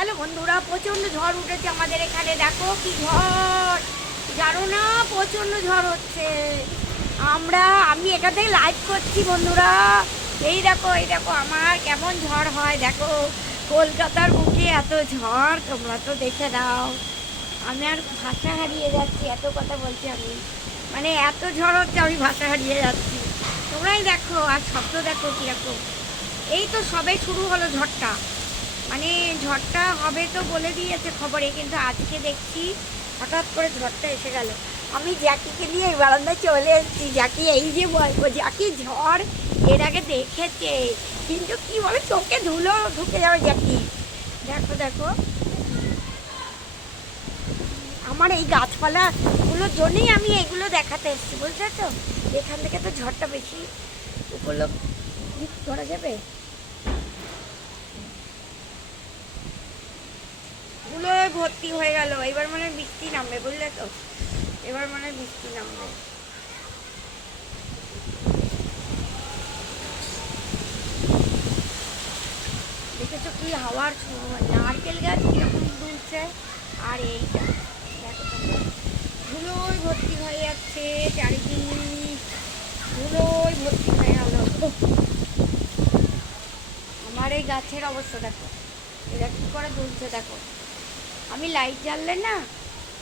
Hello বন্ধুরা, প্রচণ্ড ঝড় উঠেছে আমাদের এখানে। দেখো কি ঝড়। জানো না, প্রচণ্ড ঝড় হচ্ছে। আমরা, আমি এখান থেকে লাইভ করছি বন্ধুরা। এই দেখো এই দেখো, আমার কেমন ঝড় হয়। দেখো, কলকাতার বুকে এত ঝড়, তোমরা তো দেখে দাও আমি আর ভাষা হারিয়ে যাচ্ছি, এত কথা বলছি আমি। মানে এত ঝড় হচ্ছে, আমি ভাষা হারিয়ে যাচ্ছি। তোমরাই দেখো, আর শব্দ দেখো কীরকম। এই তো সবে শুরু হলো ঝড়টা। মানে ঝড়টা হবে তো বলে দিয়েছে খবরে, কিন্তু আজকে দেখছি হঠাৎ করে ঝড়টা এসে গেল। আমি জ্যাকিকে নিয়ে এই বারান্দায় চলে এসেছি। জ্যাকি এই যে বলব জ্যাকি ঝড় এর আগে দেখেছে। কিন্তু কি বলে, চোখে ধুলো ঢুকে যাবে জ্যাকি। দেখো দেখো। আমার এই গাছপালাগুলোর জন্যই আমি এগুলো দেখাতে এসেছি বুঝতে তো? এখান থেকে তো ঝড়টা বেশি উপলব্ধি করা যাবে গুলো ভর্তি হয়ে গেল। এবার মানে বৃষ্টি নামবে, বুঝলে তো? এবার মানে বৃষ্টি নামবে। দেখেছ কি হাওয়ার সময় নারকেল গাছ কীরকম দুলছে? আর এইটা, দেখো ধুলোয় ভর্তি হয়ে যাচ্ছে চারিদিক ধুলোয় ভর্তি হয়ে গেল। আমার এই গাছের অবস্থা দেখো। এটা কী করে দুলছে দেখো। আমি লাইট জ্বাললে না,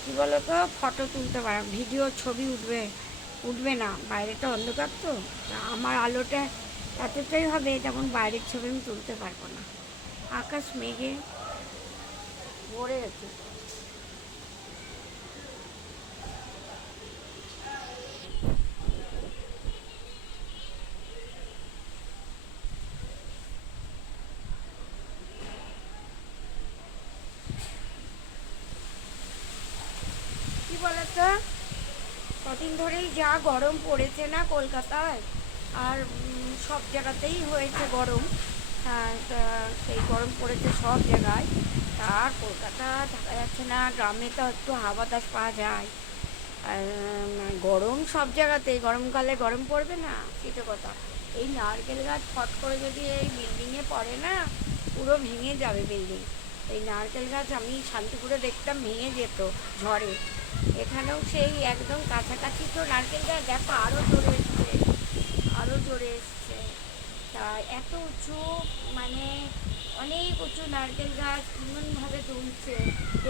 কী বলো তো ফটো তুলতে পারলাম ভিডিও ছবি উঠবে উঠবে না। বাইরেটা অন্ধকার তো, তা আমার আলোটা এতটাই হবে তেমন বাইরের ছবি আমি তুলতে পারব না। আকাশ মেঘে ভরে গেছে কি বলতো কদিন ধরেই যা গরম পড়েছে না কলকাতায় আর সব জায়গাতেই হয়েছে গরম। হ্যাঁ, সেই গরম পড়েছে সব জায়গায়। আর কলকাতা থাকা যাচ্ছে না গ্রামে তো একটু হাওয়া পাওয়া যায়। আর গরম সব জায়গাতেই গরমকালে গরম পড়বে না সেটা কথা। এই নারকেল গাছ ফট করে যদি এই বিল্ডিংয়ে পড়ে না পুরো ভেঙে যাবে বিল্ডিং এই নারকেল গাছ আমি শান্তিপুরে দেখতাম ভেঙে যেত ঝড়ে। এখানেও সেই একদম কাছাকাছি তো নারকেল গাছ, দেখো আরও জোরে এসছে আরও জোরে এসছে। তা এত উঁচু মানে অনেক উঁচু নারকেল গাছ এমনভাবে তুলছে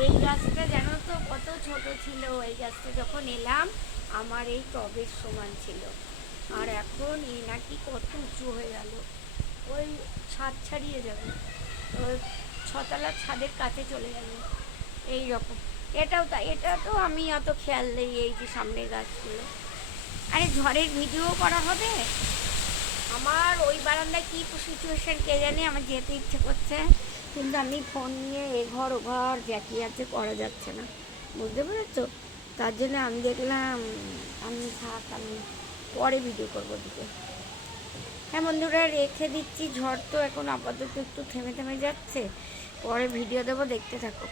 এই গাছটা জানো তো কত ছোট ছিল, এই গাছটা যখন এলাম আমার এই টবের সমান ছিল। আর এখন এই নাকি কত উঁচু হয়ে গেল, ওই ছাদ ছাড়িয়ে যাবে। ছতলার ছাদের কাছে চলে যাবে এই রকম এটাও তা এটা তো আমি অত খেয়াল নেই এই যে সামনের গাছগুলো। আরে ঝড়ের ভিডিও করা হবে? আমার ওই বারান্দায় কী সিচুয়েশান কে জানে? আমার যেতে ইচ্ছে করছে। কিন্তু আমি ফোন নিয়ে এ ঘর ও ঘর জ্যাকি আছে করা যাচ্ছে না। বুঝতে পেরেছ? তার জন্য আমি দেখলাম, আমি থাক, আমি পরে ভিডিও করব দিকে হ্যাঁ বন্ধুরা, রেখে দিচ্ছি। ঝড় তো এখন আপাতত একটু থেমে থেমে যাচ্ছে। পরে ভিডিও দেবো দেখতে থাকো।